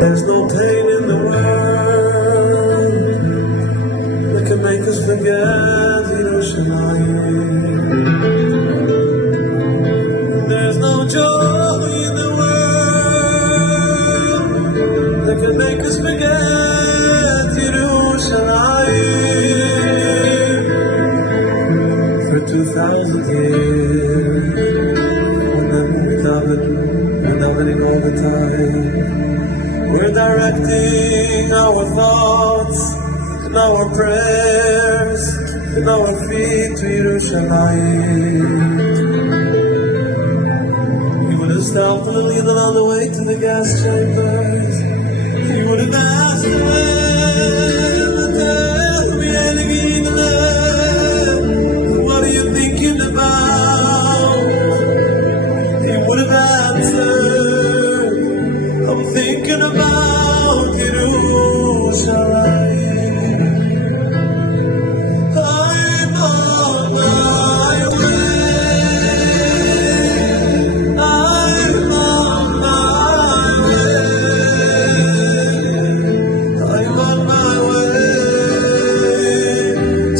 There's no pain in the world that can make us forget Yerushalayim. There's no joy in the world that can make us forget Yerushalayim. For 2,000 years, we're davening all the time. We're directing our thoughts and our prayers and our feet to Yerushalayim. You would have stopped and leaned on the way to the gas chambers. You would have asked them, tell me, what are you thinking about? He would have answered, I'm thinking about Yerushalayim. I'm on my way. I'm on my way. I'm on my way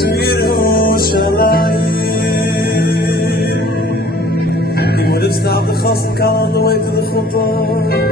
to Yerushalayim. He would have stopped the chassan kal on the way to the CHUPPA.